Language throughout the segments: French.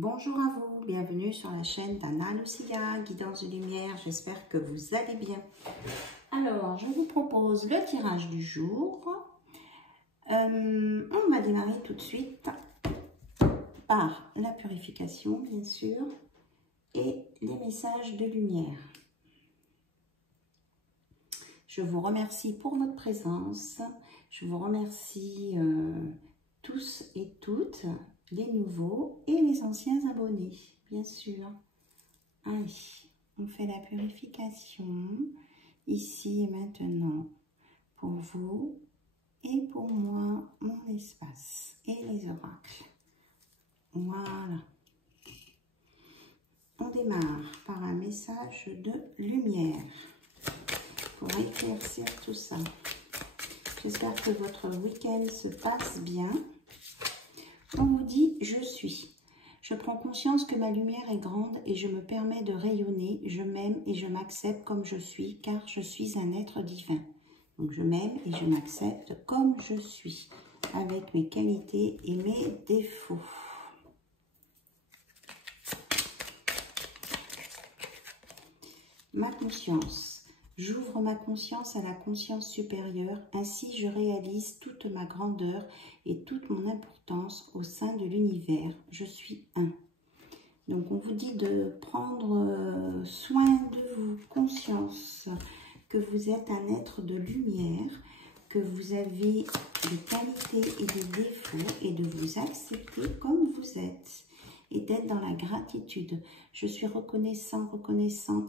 Bonjour à vous, bienvenue sur la chaîne d'Anna Lucia, guidance de lumière, j'espère que vous allez bien. Alors, je vous propose le tirage du jour. On va démarrer tout de suite par la purification, bien sûr, et les messages de lumière. Je vous remercie pour votre présence, je vous remercie tous et toutes, les nouveaux et les anciens abonnés, bien sûr. Allez, on fait la purification, ici et maintenant, pour vous et pour moi, mon espace et les oracles. Voilà. On démarre par un message de lumière pour éclaircir tout ça. J'espère que votre week-end se passe bien. On vous dit « Je suis ». Je prends conscience que ma lumière est grande et je me permets de rayonner. Je m'aime et je m'accepte comme je suis, car je suis un être divin. Donc je m'aime et je m'accepte comme je suis, avec mes qualités et mes défauts. Ma conscience. J'ouvre ma conscience à la conscience supérieure, ainsi je réalise toute ma grandeur et toute mon importance au sein de l'univers. Je suis un. Donc on vous dit de prendre soin de vous, conscience que vous êtes un être de lumière, que vous avez des qualités et des défauts et de vous accepter comme vous êtes. Et d'être dans la gratitude. Je suis reconnaissante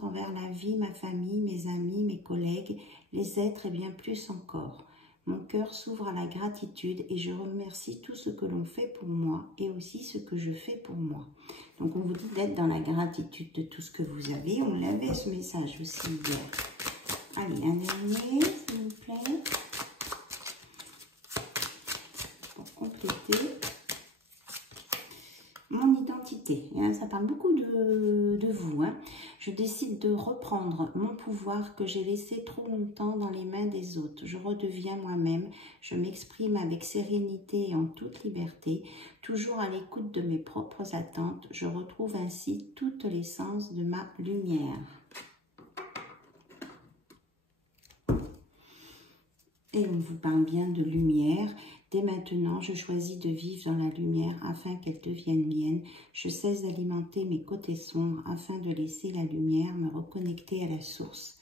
envers la vie, ma famille, mes amis, mes collègues, les êtres et bien plus encore. Mon cœur s'ouvre à la gratitude et je remercie tout ce que l'on fait pour moi et aussi ce que je fais pour moi. Donc on vous dit d'être dans la gratitude de tout ce que vous avez. On l'avait ce message aussi hier. Allez, un dernier, s'il vous plaît. Pour compléter. Mon identité, ça parle beaucoup de vous. Je décide de reprendre mon pouvoir que j'ai laissé trop longtemps dans les mains des autres. Je redeviens moi-même, je m'exprime avec sérénité et en toute liberté, toujours à l'écoute de mes propres attentes. Je retrouve ainsi toute l'essence de ma lumière. Et on vous parle bien de lumière. Dès maintenant, je choisis de vivre dans la lumière afin qu'elle devienne mienne. Je cesse d'alimenter mes côtés sombres afin de laisser la lumière me reconnecter à la source.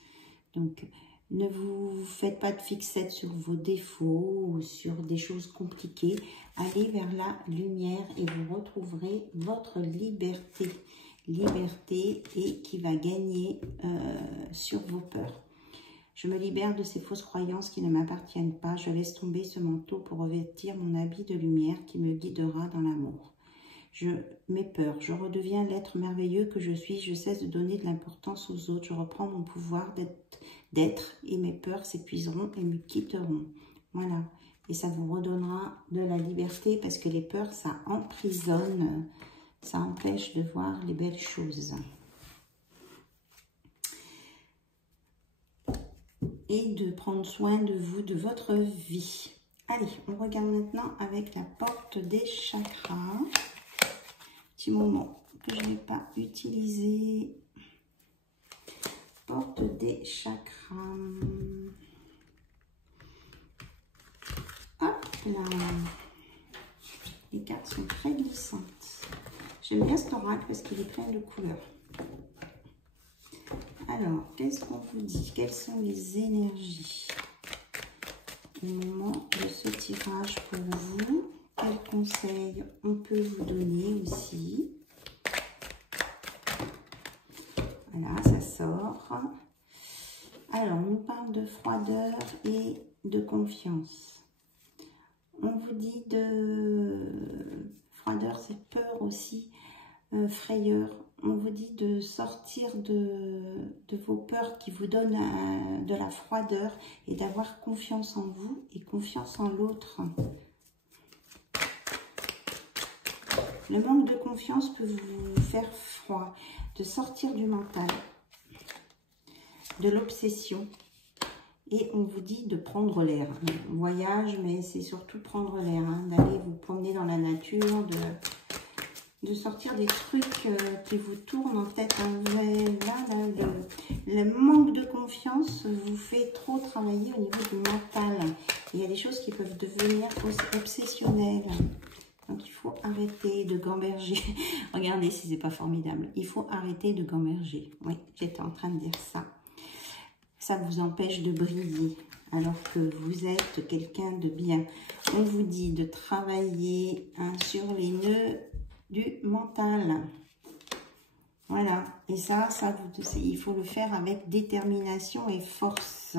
Donc, ne vous faites pas de fixette sur vos défauts ou sur des choses compliquées. Allez vers la lumière et vous retrouverez votre liberté. Liberté et qui va gagner sur vos peurs. Je me libère de ces fausses croyances qui ne m'appartiennent pas. Je laisse tomber ce manteau pour revêtir mon habit de lumière qui me guidera dans l'amour. Mes peurs, je redeviens l'être merveilleux que je suis. Je cesse de donner de l'importance aux autres. Je reprends mon pouvoir d'être et mes peurs s'épuiseront et me quitteront. Voilà. Et ça vous redonnera de la liberté parce que les peurs, ça emprisonne, ça empêche de voir les belles choses. Et de prendre soin de vous, de votre vie. Allez, on regarde maintenant avec la porte des chakras. Petit moment que je n'ai pas utilisé. Porte des chakras. Hop là. Les cartes sont très glissantes. J'aime bien cet oracle parce qu'il est plein de couleurs. Alors, qu'est-ce qu'on vous dit? Quelles sont les énergies au moment de ce tirage pour vous? Quels conseils on peut vous donner aussi? Voilà, ça sort. Alors, on nous parle de froideur et de confiance. On vous dit de froideur, c'est peur aussi, frayeur. On vous dit de sortir de vos peurs qui vous donnent de la froideur et d'avoir confiance en vous et confiance en l'autre. Le manque de confiance peut vous faire froid, de sortir du mental, de l'obsession. Et on vous dit de prendre l'air. On voyage, mais c'est surtout prendre l'air, d'aller vous promener dans la nature, de sortir des trucs qui vous tournent en tête. Hein. Là, le manque de confiance vous fait trop travailler au niveau du mental. Il y a des choses qui peuvent devenir obsessionnelles. Donc, il faut arrêter de gamberger. Regardez si c'est pas formidable. Il faut arrêter de gamberger. Oui, j'étais en train de dire ça. Ça vous empêche de briller, alors que vous êtes quelqu'un de bien. On vous dit de travailler hein, sur les nœuds du mental. Voilà. Et ça il faut le faire avec détermination et force.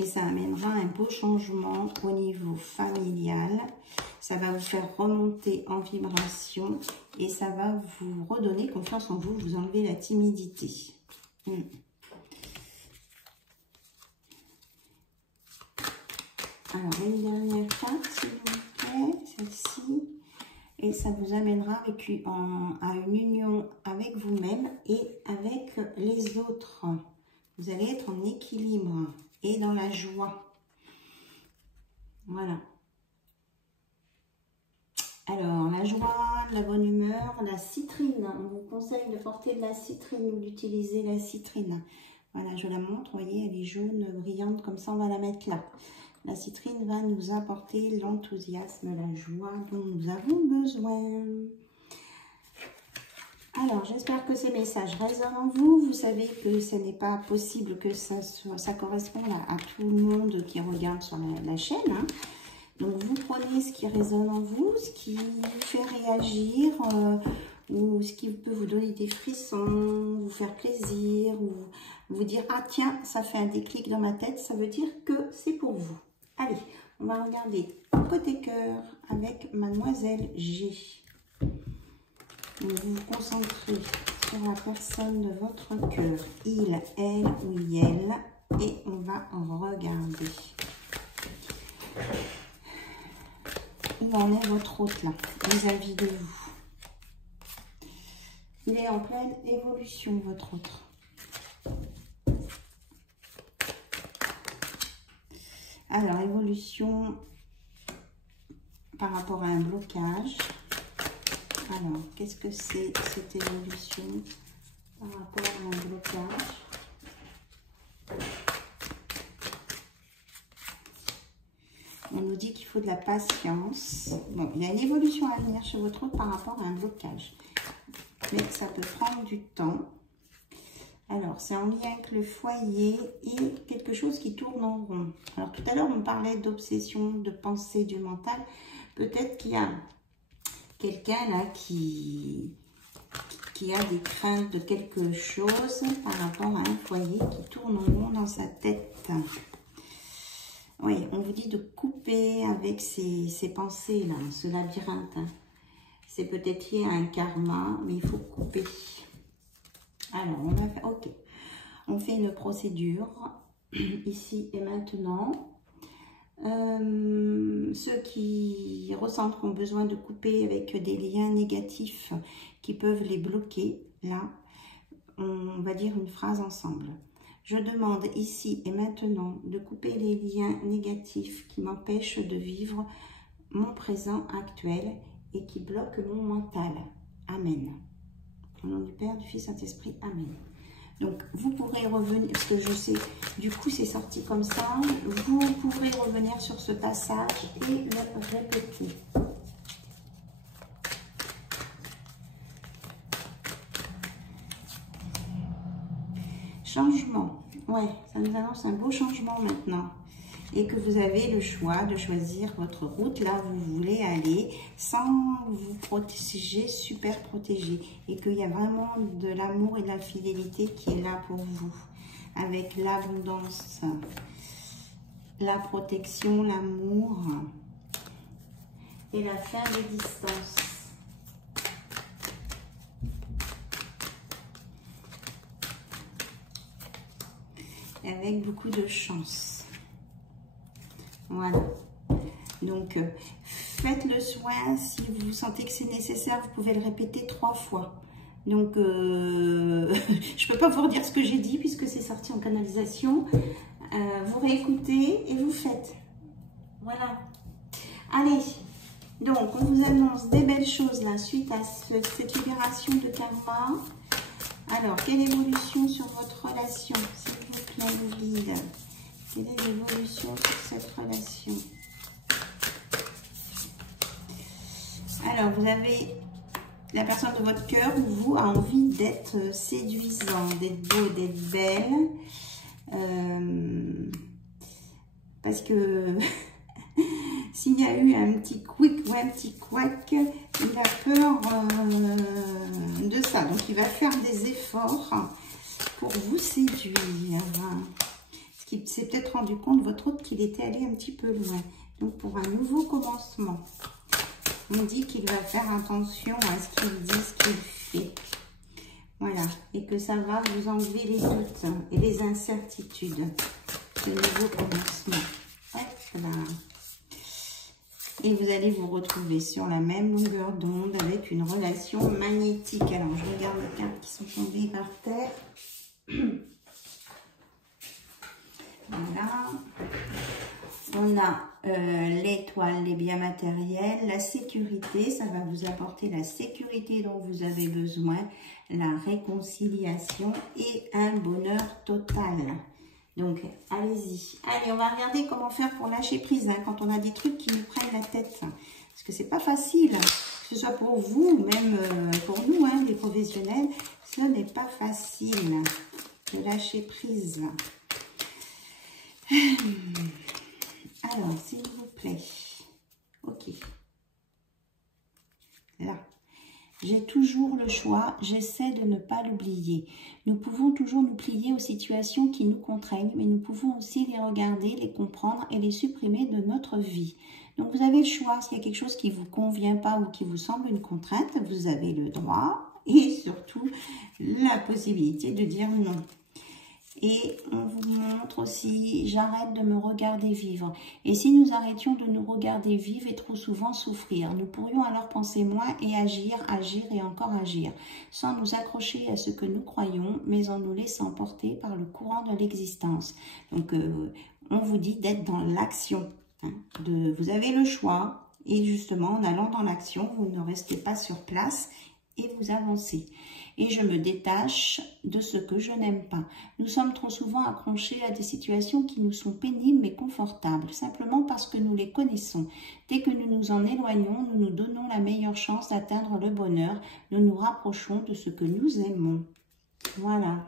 Et ça amènera un beau changement au niveau familial. Ça va vous faire remonter en vibration et ça va vous redonner confiance en vous, vous enlever la timidité. Alors, une dernière carte, s'il vous plaît, celle-ci. Et ça vous amènera à une union avec vous-même et avec les autres. Vous allez être en équilibre et dans la joie. Voilà. Alors, la joie, la bonne humeur, la citrine. On vous conseille de porter de la citrine ou d'utiliser la citrine. Voilà, je la montre. Vous voyez, elle est jaune, brillante, comme ça, on va la mettre là. La citrine va nous apporter l'enthousiasme, la joie dont nous avons besoin. Alors, j'espère que ces messages résonnent en vous. Vous savez que ce n'est pas possible que ça corresponde à tout le monde qui regarde sur la chaîne. Hein. Donc, vous prenez ce qui résonne en vous, ce qui vous fait réagir, ou ce qui peut vous donner des frissons, vous faire plaisir, ou vous dire « Ah tiens, ça fait un déclic dans ma tête, ça veut dire que c'est pour vous ». Allez, on va regarder côté cœur avec Mademoiselle G. Donc, vous vous concentrez sur la personne de votre cœur, il, elle ou elle, et on va regarder. Où en est votre hôte là, vis-à-vis de vous? Il est en pleine évolution, votre hôte. Alors, évolution par rapport à un blocage. Alors, qu'est-ce que c'est cette évolution par rapport à un blocage? On nous dit qu'il faut de la patience. Bon, il y a une évolution à venir chez votre hôte par rapport à un blocage. Mais ça peut prendre du temps. Alors, c'est en lien avec le foyer et quelque chose qui tourne en rond. Alors, tout à l'heure, on parlait d'obsession, de pensée, du mental. Peut-être qu'il y a quelqu'un là qui a des craintes de quelque chose par rapport à un foyer qui tourne en rond dans sa tête. Oui, on vous dit de couper avec ces pensées-là, ce labyrinthe. C'est peut-être lié à un karma, mais il faut couper. Alors, on va faire, ok, on fait une procédure ici et maintenant. Ceux qui ressentent qu'on a besoin de couper avec des liens négatifs qui peuvent les bloquer, là, on va dire une phrase ensemble. Je demande ici et maintenant de couper les liens négatifs qui m'empêchent de vivre mon présent actuel et qui bloquent mon mental. Amen. Au nom du Père, du Fils, Saint-Esprit. Amen. Donc, vous pourrez revenir, parce que je sais, du coup, c'est sorti comme ça. Vous pourrez revenir sur ce passage et le répéter. Changement. Ouais, ça nous annonce un beau changement maintenant. Et que vous avez le choix de choisir votre route là où vous voulez aller sans vous protéger, super protégé. Et qu'il y a vraiment de l'amour et de la fidélité qui est là pour vous. Avec l'abondance, la protection, l'amour et la fin des distances. Et avec beaucoup de chance. Voilà, donc faites le soin, si vous sentez que c'est nécessaire, vous pouvez le répéter 3 fois. Donc, je ne peux pas vous redire ce que j'ai dit puisque c'est sorti en canalisation. Vous réécoutez et vous faites. Voilà. Allez, Donc, on vous annonce des belles choses là, suite à cette libération de karma. Alors, quelle évolution sur votre relation? S'il vous plaît, le guide. Quelle est l'évolution sur cette relation? Alors, vous avez la personne de votre cœur, vous, a envie d'être séduisant, d'être beau, d'être belle. Parce que s'il y a eu un petit quick ou un petit quack, il a peur de ça. Donc, il va faire des efforts pour vous séduire. Ce qui s'est peut-être rendu compte, votre autre, qu'il était allé un petit peu loin. Donc, pour un nouveau commencement, on dit qu'il va faire attention à ce qu'il dit, ce qu'il fait. Voilà. Et que ça va vous enlever les doutes et les incertitudes. Ce nouveau commencement. Hop là. Et vous allez vous retrouver sur la même longueur d'onde avec une relation magnétique. Alors, je regarde les cartes qui sont tombées par terre. Voilà. On a l'étoile, les biens matériels, la sécurité. Ça va vous apporter la sécurité dont vous avez besoin, la réconciliation et un bonheur total. Donc, allez-y. Allez, on va regarder comment faire pour lâcher prise hein, quand on a des trucs qui nous prennent la tête. Parce que c'est pas facile, que ce soit pour vous ou même pour nous, hein, les professionnels. Ce n'est pas facile de lâcher prise. Alors, s'il vous plaît. Ok. Là. J'ai toujours le choix, j'essaie de ne pas l'oublier. Nous pouvons toujours nous plier aux situations qui nous contraignent, mais nous pouvons aussi les regarder, les comprendre et les supprimer de notre vie. Donc vous avez le choix, s'il y a quelque chose qui ne vous convient pas ou qui vous semble une contrainte, vous avez le droit et surtout la possibilité de dire non. Et on vous montre aussi, j'arrête de me regarder vivre. Et si nous arrêtions de nous regarder vivre et trop souvent souffrir, nous pourrions alors penser moins et agir, agir et encore agir, sans nous accrocher à ce que nous croyons, mais en nous laissant porter par le courant de l'existence. Donc, on vous dit d'être dans l'action. Hein, vous avez le choix et justement, en allant dans l'action, vous ne restez pas sur place et vous avancez. Et je me détache de ce que je n'aime pas. Nous sommes trop souvent accrochés à des situations qui nous sont pénibles mais confortables, simplement parce que nous les connaissons. Dès que nous nous en éloignons, nous nous donnons la meilleure chance d'atteindre le bonheur. Nous nous rapprochons de ce que nous aimons. Voilà.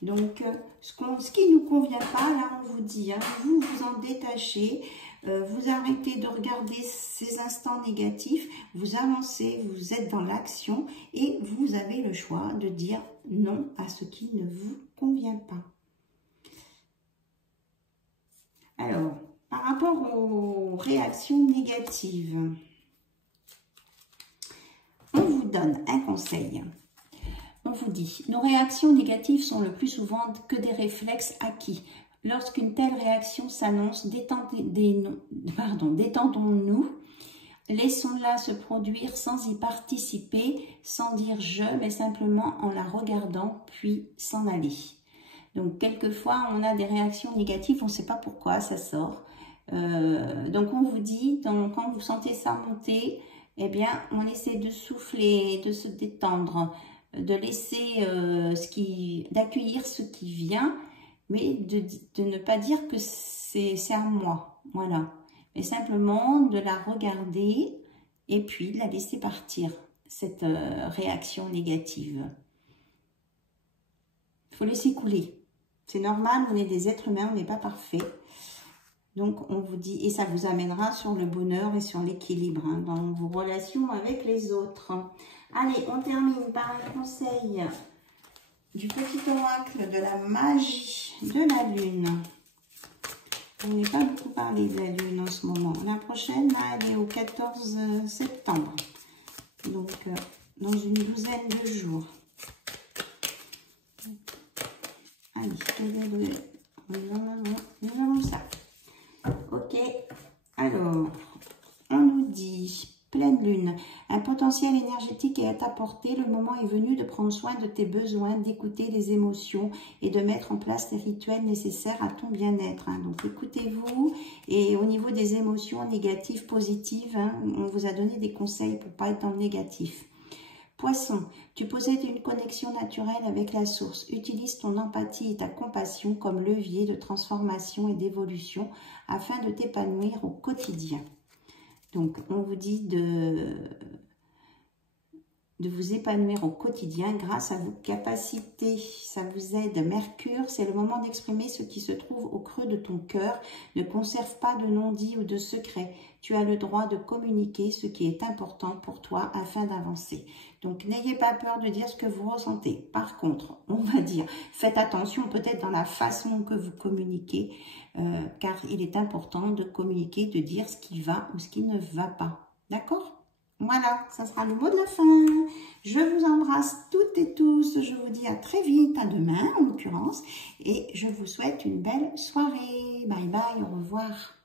Donc, ce qui ne nous convient pas, là, on vous dit, hein, vous vous en détachez. Vous arrêtez de regarder ces instants négatifs, vous avancez, vous êtes dans l'action et vous avez le choix de dire non à ce qui ne vous convient pas. Alors, par rapport aux réactions négatives, on vous donne un conseil. On vous dit, nos réactions négatives sont le plus souvent que des réflexes acquis. Lorsqu'une telle réaction s'annonce, détendons-nous, laissons-la se produire sans y participer, sans dire « je », mais simplement en la regardant, puis s'en aller. Donc, quelquefois, on a des réactions négatives, on ne sait pas pourquoi, ça sort. Donc, on vous dit, quand vous sentez ça monter, eh bien, on essaie de souffler, de se détendre, de laisser d'accueillir ce qui vient, mais de ne pas dire que c'est à moi, voilà. Mais simplement de la regarder et puis de la laisser partir, cette réaction négative. Il faut laisser couler. C'est normal, on est des êtres humains, on n'est pas parfait. Donc, on vous dit, et ça vous amènera sur le bonheur et sur l'équilibre hein, dans vos relations avec les autres. Allez, on termine par un conseil du petit oracle de la magie de la lune. On n'est pas beaucoup parlé de la lune en ce moment. La prochaine, là, elle est au 14 septembre. Donc, dans une douzaine de jours. Allez, nous avons ça. Ok, alors, on nous dit pleine lune, un potentiel potentiel énergétique est à ta portée. Le moment est venu de prendre soin de tes besoins, d'écouter les émotions et de mettre en place les rituels nécessaires à ton bien-être. Hein. Donc, écoutez-vous. Et au niveau des émotions négatives, positives, hein, on vous a donné des conseils pour ne pas être dans le négatif. Poisson, tu possèdes une connexion naturelle avec la source. Utilise ton empathie et ta compassion comme levier de transformation et d'évolution afin de t'épanouir au quotidien. Donc, on vous dit de vous épanouir au quotidien grâce à vos capacités. Ça vous aide. Mercure, c'est le moment d'exprimer ce qui se trouve au creux de ton cœur. Ne conserve pas de non-dit ou de secret. Tu as le droit de communiquer ce qui est important pour toi afin d'avancer. Donc, n'ayez pas peur de dire ce que vous ressentez. Par contre, on va dire, faites attention peut-être dans la façon que vous communiquez, car il est important de communiquer, de dire ce qui va ou ce qui ne va pas. D'accord ? Voilà, ça sera le mot de la fin. Je vous embrasse toutes et tous. Je vous dis à très vite, à demain en l'occurrence. Et je vous souhaite une belle soirée. Bye bye, au revoir.